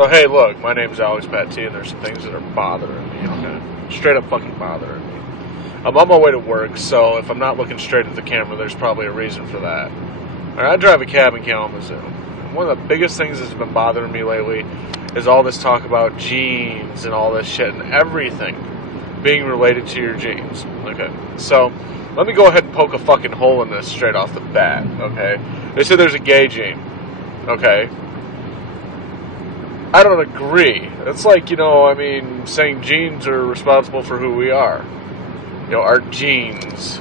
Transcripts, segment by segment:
So, hey, look, my name's Alex Pat T, and there's some things that are bothering me, okay? Straight up fucking bothering me. I'm on my way to work, so if I'm not looking straight at the camera, there's probably a reason for that. Alright, I drive a cab in Kalamazoo. And one of the biggest things that's been bothering me lately is all this talk about genes and all this shit and everything being related to your genes. Okay, so let me go ahead and poke a fucking hole in this straight off the bat, okay? They say there's a gay gene, okay? I don't agree. It's like, saying genes are responsible for who we are. Our genes.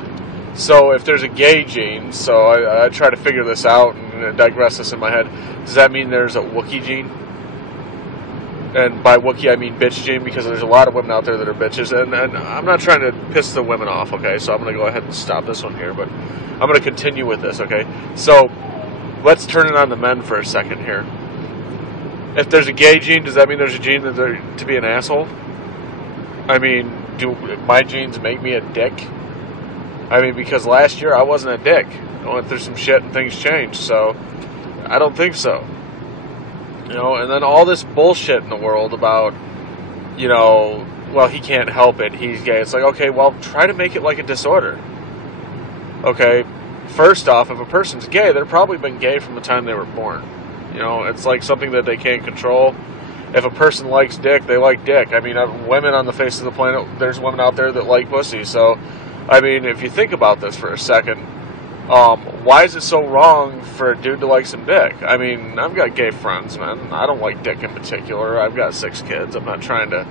So if there's a gay gene, so I try to figure this out and digress this in my head, does that mean there's a Wookiee gene? And by Wookiee I mean bitch gene, because there's a lot of women out there that are bitches, and I'm not trying to piss the women off, okay? So I'm going to go ahead and stop this one here, but I'm going to continue with this, okay? So let's turn it on the men for a second here. If there's a gay gene, does that mean there's a gene that to be an asshole? I mean, do my genes make me a dick? I mean, because last year I wasn't a dick. I went through some shit and things changed, so I don't think so. And then all this bullshit in the world about, well, he can't help it, he's gay. It's like, okay, well, try to make it like a disorder. Okay, first off, if a person's gay, they've probably been gay from the time they were born. It's like something that they can't control. If a person likes dick, they like dick. I mean, women on the face of the planet, there's women out there that like pussy. So, I mean, if you think about this for a second, why is it so wrong for a dude to like some dick? I mean, I've got gay friends, man. I don't like dick in particular. I've got 6 kids. I'm not trying to,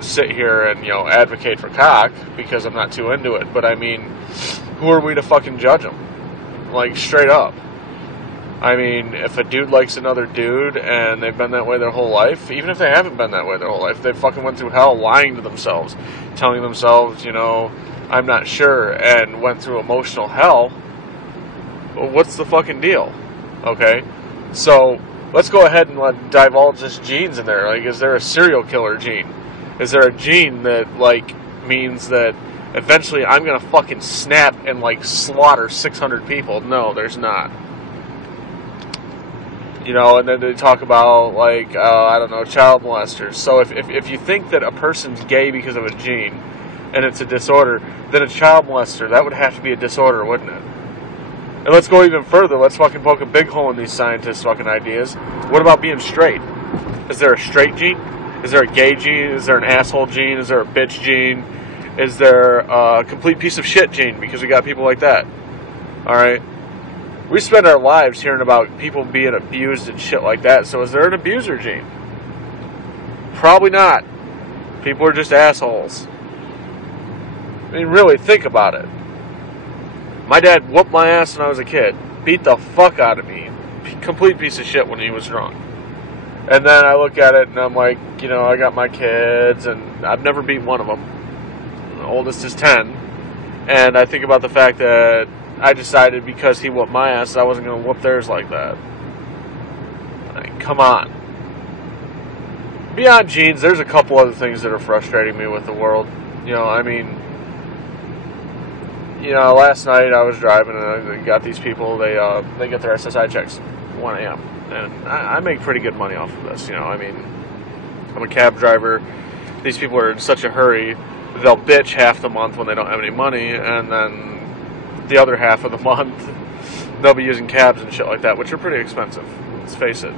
sit here and, advocate for cock because I'm not too into it. But, I mean, who are we to fucking judge them? Like, straight up. I mean, if a dude likes another dude and they've been that way their whole life, even if they haven't been that way their whole life, they fucking went through hell lying to themselves, telling themselves, I'm not sure, and went through emotional hell, well, what's the fucking deal? Okay? So, let's go ahead and divulge this genes in there. Like, is there a serial killer gene? Is there a gene that, means that eventually I'm gonna fucking snap and, slaughter 600 people? No, there's not. And then they talk about, child molesters. So if you think that a person's gay because of a gene, and it's a disorder, then a child molester, that would have to be a disorder, wouldn't it? And let's go even further. Let's fucking poke a big hole in these scientists' fucking ideas. What about being straight? Is there a straight gene? Is there a gay gene? Is there an asshole gene? Is there a bitch gene? Is there a complete piece of shit gene? Because we got people like that. Alright? We spend our lives hearing about people being abused and shit like that, so is there an abuser gene? Probably not. People are just assholes. I mean, really, think about it. My dad whooped my ass when I was a kid. Beat the fuck out of me. Complete piece of shit when he was drunk. And then I look at it and I'm like, I got my kids and I've never beat one of them. The oldest is 10. And I think about the fact that I decided because he whooped my ass, I wasn't going to whoop theirs like that. Come on. Beyond genes, there's a couple other things that are frustrating me with the world. Last night I was driving and I got these people, they get their SSI checks at 1 a.m. And I make pretty good money off of this, I'm a cab driver. These people are in such a hurry, they'll bitch half the month when they don't have any money, and then the other half of the month they'll be using cabs and shit like that, which are pretty expensive, let's face it.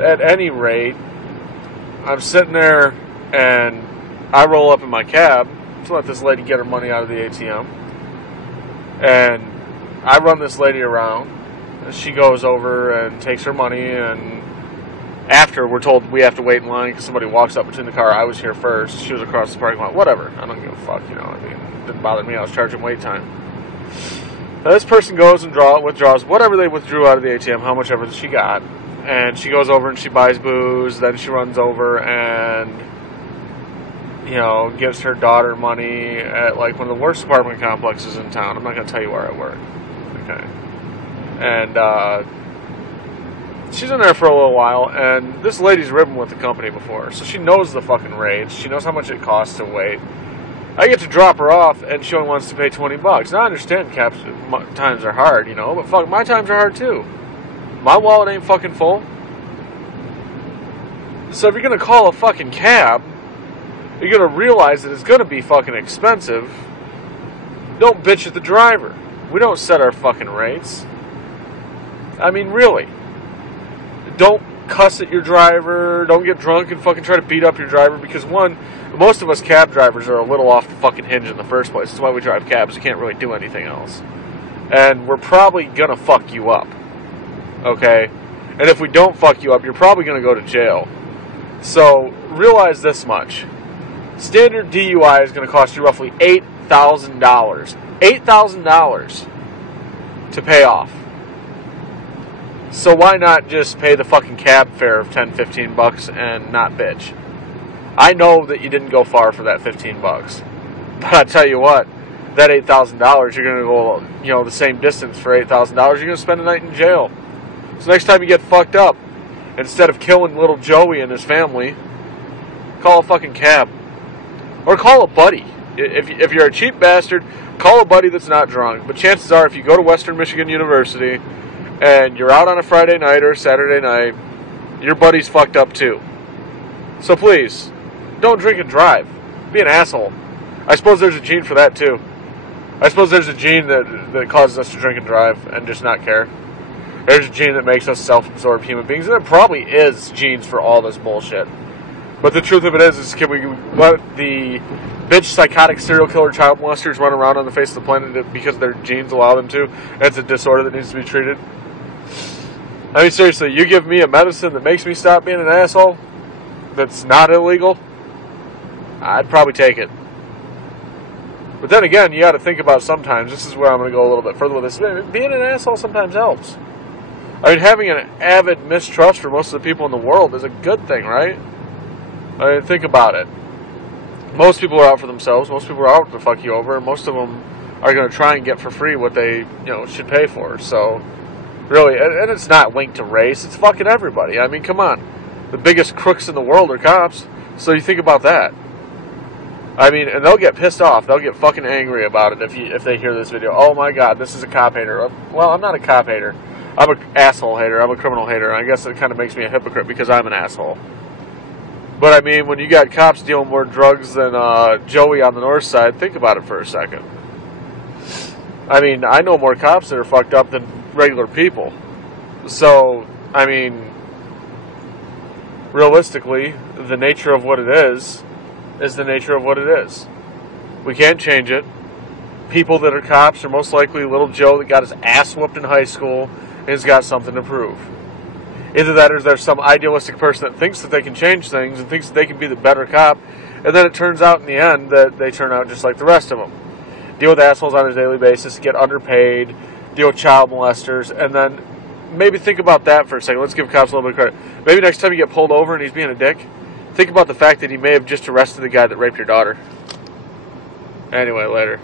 At any rate, I'm sitting there and I roll up in my cab to let this lady get her money out of the ATM, and I run this lady around. She goes over and takes her money, and after we're told we have to wait in line because somebody walks up between the car. I was here first, she was across the parking lot, whatever, I don't give a fuck, it didn't bother me, I was charging wait time. Now this person goes and withdraws whatever they withdrew out of the ATM, how much ever she got, and she goes over and she buys booze, then she runs over and gives her daughter money at one of the worst apartment complexes in town. I'm not going to tell you where I work. Okay. And she's in there for a little while, and this lady's ridden with the company before, so she knows the fucking rates. She knows how much it costs to wait. I get to drop her off, and she only wants to pay $20. Now, I understand times are hard, but fuck, my times are hard too. My wallet ain't fucking full. So if you're going to call a fucking cab, you're going to realize that it's going to be fucking expensive. Don't bitch at the driver. We don't set our fucking rates. I mean, really. Don't cuss at your driver. Don't get drunk and fucking try to beat up your driver. Because, one, most of us cab drivers are a little off the fucking hinge in the first place. That's why we drive cabs. We can't really do anything else. And we're probably going to fuck you up. Okay? And if we don't fuck you up, you're probably going to go to jail. So, realize this much. Standard DUI is going to cost you roughly $8,000. $8,000 to pay off. So why not just pay the fucking cab fare of $10-15 and not bitch? I know that you didn't go far for that $15, but I tell you what, that $8,000, you're going to go, the same distance for $8,000. You're going to spend a night in jail. So next time you get fucked up, instead of killing little Joey and his family, call a fucking cab. Or call a buddy. If you're a cheap bastard, call a buddy that's not drunk. But chances are, if you go to Western Michigan University and you're out on a Friday night or a Saturday night, your buddy's fucked up too. So please, don't drink and drive. Be an asshole. I suppose there's a gene for that too. I suppose there's a gene that causes us to drink and drive and just not care. There's a gene that makes us self-absorbed human beings, and there probably is genes for all this bullshit. But the truth of it is can we let the bitch psychotic serial killer child molesters run around on the face of the planet because their genes allow them to? It's a disorder that needs to be treated. I mean, seriously, you give me a medicine that makes me stop being an asshole that's not illegal, I'd probably take it. But then again, you got to think about sometimes, this is where I'm going to go a little bit further with this, being an asshole sometimes helps. I mean, having an avid mistrust for most of the people in the world is a good thing, right? I mean, think about it. Most people are out for themselves. Most people are out to fuck you over. And most of them are going to try and get for free what they, should pay for. So, really, and it's not linked to race. It's fucking everybody. I mean, come on. The biggest crooks in the world are cops. So you think about that. I mean, and they'll get pissed off. They'll get fucking angry about it if they hear this video. Oh my God, this is a cop hater. Well, I'm not a cop hater. I'm an asshole hater. I'm a criminal hater. I guess it kind of makes me a hypocrite because I'm an asshole. But I mean, when you got cops dealing more drugs than Joey on the north side, think about it for a second. I mean, I know more cops that are fucked up than regular people. So, I mean, realistically, the nature of what it is the nature of what it is. We can't change it. People that are cops are most likely little Joe that got his ass whooped in high school and has got something to prove. Either that or there's some idealistic person that thinks that they can change things and thinks that they can be the better cop, and then it turns out in the end that they turn out just like the rest of them. Deal with assholes on a daily basis, get underpaid, deal with child molesters, and then maybe think about that for a second. Let's give cops a little bit of credit. Maybe next time you get pulled over and he's being a dick, think about the fact that he may have just arrested the guy that raped your daughter. Anyway, later.